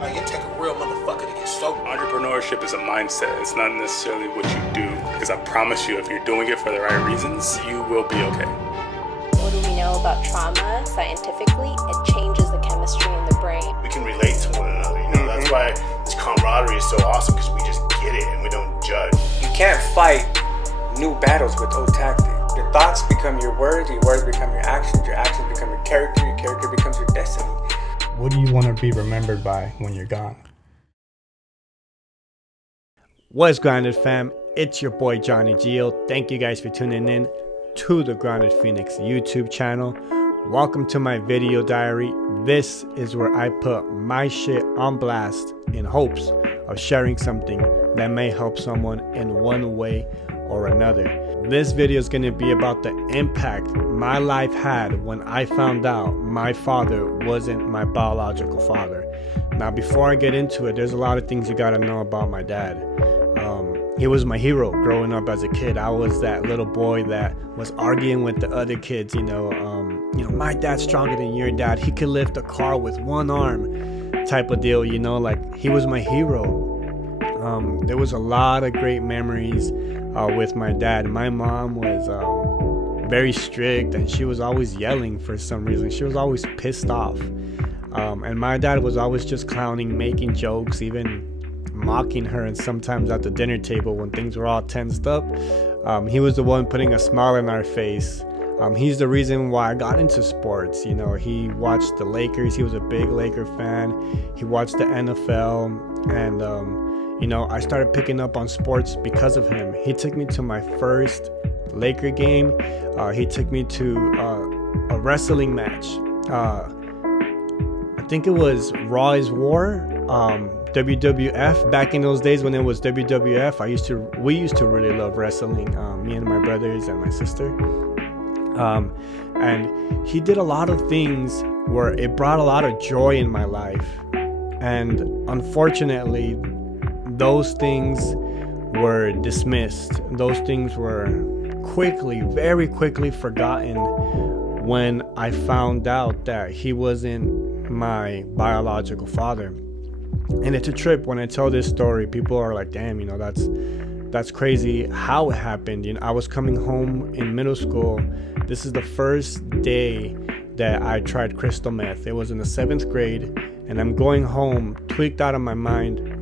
Like, it take a real motherfucker to get sober. Entrepreneurship is a mindset. It's not necessarily what you do. Because I promise you, if you're doing it for the right reasons, you will be okay. What do we know about trauma scientifically? It changes the chemistry in the brain. We can relate to one another, you know. That's why this camaraderie is so awesome, because we just get it and we don't judge. You can't fight new battles with old tactics. Your thoughts become your words become your actions become your character becomes your destiny. What do you want to be remembered by when you're gone? What's Grounded fam? It's your boy Johnny Gio. Thank you guys for tuning in to the Grounded Phoenix YouTube channel. Welcome to my video diary. This is where I put my shit on blast in hopes of sharing something that may help someone in one way or another. This video is going to be about the impact my life had when I found out my father wasn't my biological father. Now, before I get into it, there's a lot of things you got to know about my dad. He was my hero growing up as a kid. I was that little boy that was arguing with the other kids, my dad's stronger than your dad. He could lift a car with one arm type of deal, like he was my hero. There was a lot of great memories with my dad. My mom was very strict, and she was always yelling for some reason. She was always pissed off. And my dad was always just clowning, making jokes, even mocking her. And sometimes at the dinner table when things were all tensed up, he was the one putting a smile on our face. He's the reason why I got into sports. He watched the Lakers. He was a big Laker fan. He watched the NFL, and I started picking up on sports because of him. He took me to my first Laker game. He took me to a wrestling match. I think it was Raw is War, WWF. Back in those days when it was WWF, we used to really love wrestling. Me and my brothers and my sister. And he did a lot of things where it brought a lot of joy in my life. And unfortunately, those things were dismissed. Those things were very quickly forgotten when I found out that he wasn't my biological father. And it's a trip when I tell this story. People are like, damn, that's crazy how it happened. I was coming home in middle school. This is the first day that I tried crystal meth. It was in the 7th grade, and I'm going home tweaked out of my mind.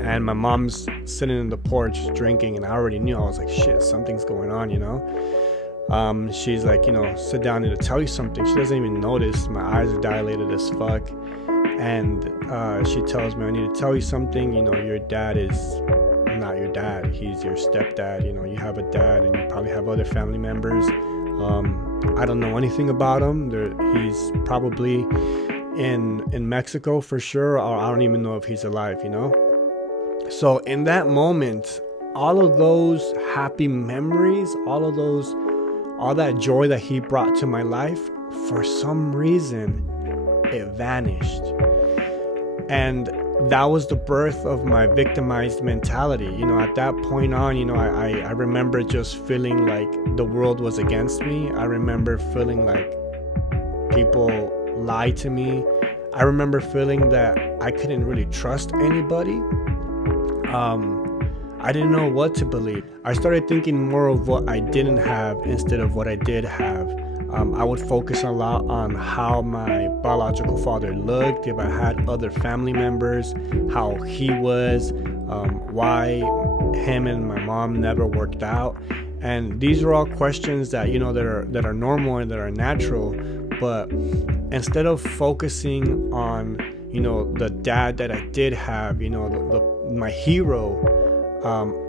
And my mom's sitting in the porch drinking, and I already knew. I was like, shit, something's going on, She's like, sit down and to tell you something. She doesn't even notice. My eyes are dilated as fuck. And she tells me, I need to tell you something. Your dad is not your dad. He's your stepdad. You have a dad, and you probably have other family members. I don't know anything about him. He's probably in Mexico for sure, or I don't even know if he's alive, So in that moment, all of those happy memories, all that joy that he brought to my life, for some reason, it vanished. And that was the birth of my victimized mentality. At that point on, I remember just feeling like the world was against me. I remember feeling like people lied to me. I remember feeling that I couldn't really trust anybody. I didn't know what to believe. I started thinking more of what I didn't have instead of what I did have. I would focus a lot on how my biological father looked, if I had other family members, how he was, why him and my mom never worked out. And these are all questions that that are normal and that are natural. But instead of focusing on the dad that I did have, my hero,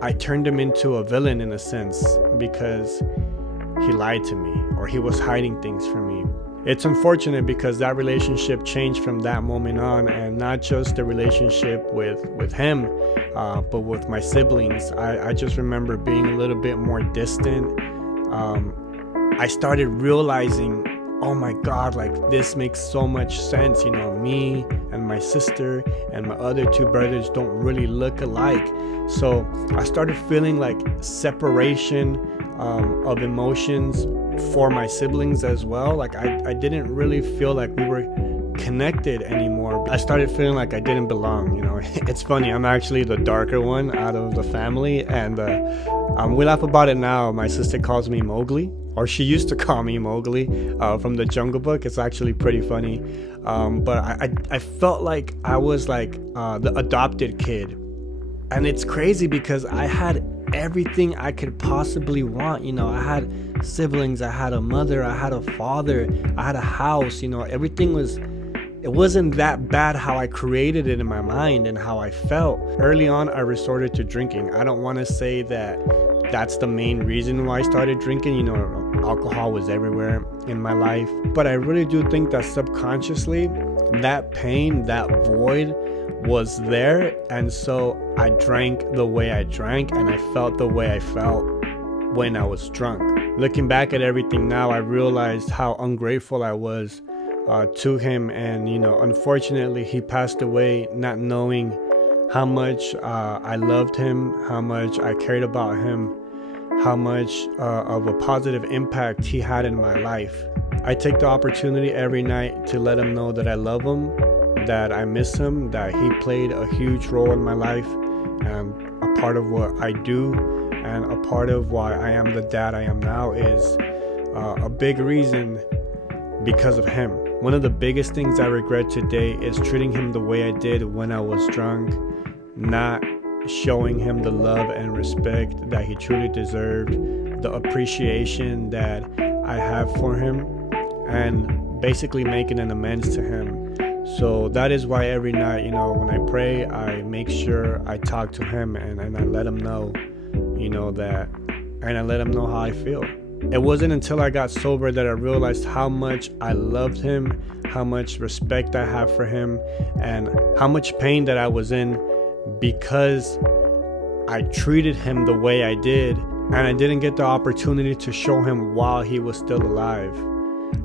I turned him into a villain in a sense, because he lied to me, or he was hiding things from me. It's unfortunate because that relationship changed from that moment on, and not just the relationship with him, but with my siblings. I just remember being a little bit more distant. I started realizing, oh my God, like this makes so much sense. Me and my sister and my other 2 brothers don't really look alike. So I started feeling like separation of emotions for my siblings as well. Like I didn't really feel like we were connected anymore. I started feeling like I didn't belong, you know. It's funny, I'm actually the darker one out of the family, and we laugh about it now. My sister calls me Mowgli, or she used to call me Mowgli from the Jungle Book. It's actually pretty funny. But I felt like I was like the adopted kid. And it's crazy because I had everything I could possibly want. You know, I had siblings, I had a mother, I had a father, I had a house, you know, everything was, it wasn't that bad how I created it in my mind and how I felt. Early on, I resorted to drinking. I don't want to say that that's the main reason why I started drinking. You know, alcohol was everywhere in my life. But I really do think that subconsciously, that pain, that void was there. And so I drank the way I drank, and I felt the way I felt when I was drunk. Looking back at everything now, I realized how ungrateful I was to him. And, you know, unfortunately, he passed away not knowing how much I loved him, how much I cared about him, how much of a positive impact he had in my life. I take the opportunity every night to let him know that I love him, that I miss him, that he played a huge role in my life, and a part of what I do, and a part of why I am the dad I am now is a big reason because of him. One of the biggest things I regret today is treating him the way I did when I was drunk, not showing him the love and respect that he truly deserved, the appreciation that I have for him, and basically making an amends to him. So that is why every night, you know, when I pray, I make sure I talk to him and I let him know, you know, that, and I let him know how I feel. It wasn't until I got sober that I realized how much I loved him, how much respect I have for him, and how much pain that I was in because I treated him the way I did, and I didn't get the opportunity to show him while he was still alive.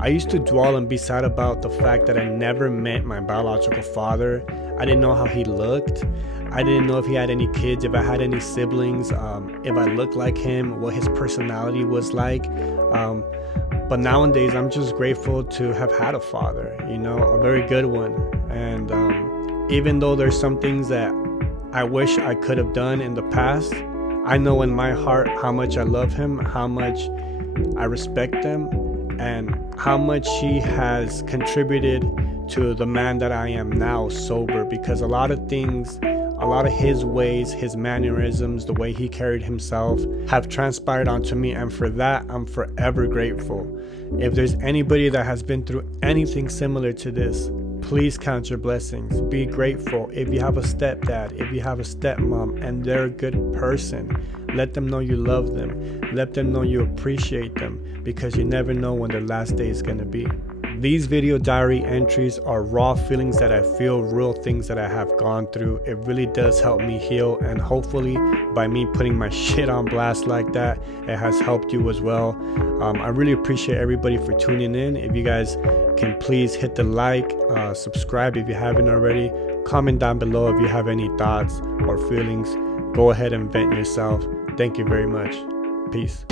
I used to dwell and be sad about the fact that I never met my biological father. I didn't know how he looked. I didn't know if he had any kids, if I had any siblings, if I looked like him, what his personality was like. But nowadays, I'm just grateful to have had a father, you know, a very good one. And even though there's some things that I wish I could have done in the past, I know in my heart how much I love him, how much I respect him, and how much he has contributed to the man that I am now sober. Because a lot of things, a lot of his ways, his mannerisms, the way he carried himself have transpired onto me, and for that I'm forever grateful. If there's anybody that has been through anything similar to this, please count your blessings. Be grateful. If you have a stepdad, if you have a stepmom, and they're a good person, let them know you love them. Let them know you appreciate them, because you never know when their last day is going to be. These video diary entries are raw feelings that I feel, real things that I have gone through. It really does help me heal, and hopefully by me putting my shit on blast like that, it has helped you as well. I really appreciate everybody for tuning in. If you guys can please hit the like, subscribe if you haven't already, comment down below if you have any thoughts or feelings. Go ahead and vent yourself. Thank you very much. Peace.